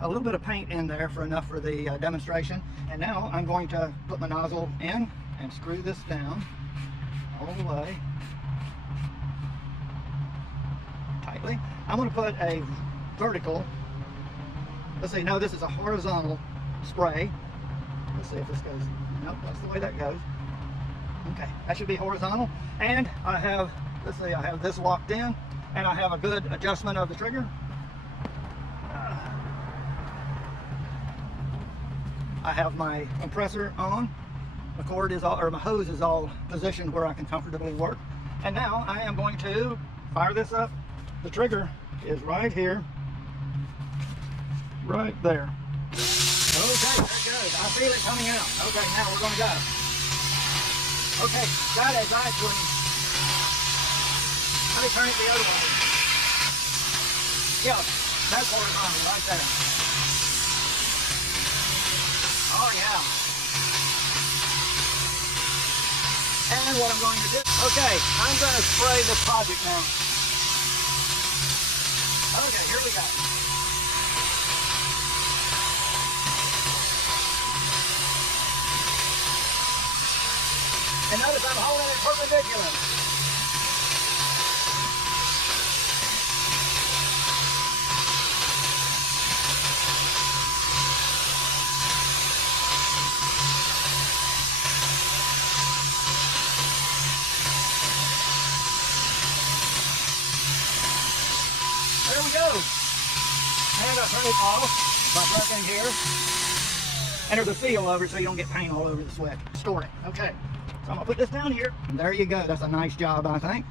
a little bit of paint in there for enough for the demonstration. And now I'm going to put my nozzle in and screw this down all the way tightly. I'm going to put a vertical, let's see, no, this is a horizontal spray. Let's see if this goes, nope, that's the way that goes. Okay, that should be horizontal. And I have, let's see, I have this locked in, and I have a good adjustment of the trigger. I have my compressor on. The cord is all, or my hose is all positioned where I can comfortably work. And now I am going to fire this up. The trigger is right here, right there. Okay, there it goes. I feel it coming out. Okay, now we're going to go. Okay, that is actually, let me turn it the other way. Yeah, that's horizontal right there. Oh yeah. And what I'm going to do, okay, I'm going to spray this project now. Okay, here we go. And notice I'm holding it perpendicular. There we go. And I turn it off by pressing here. And there's a seal over it so you don't get paint all over the sweat. Store it. Okay. So I'm going to put this down here. And there you go. That's a nice job, I think.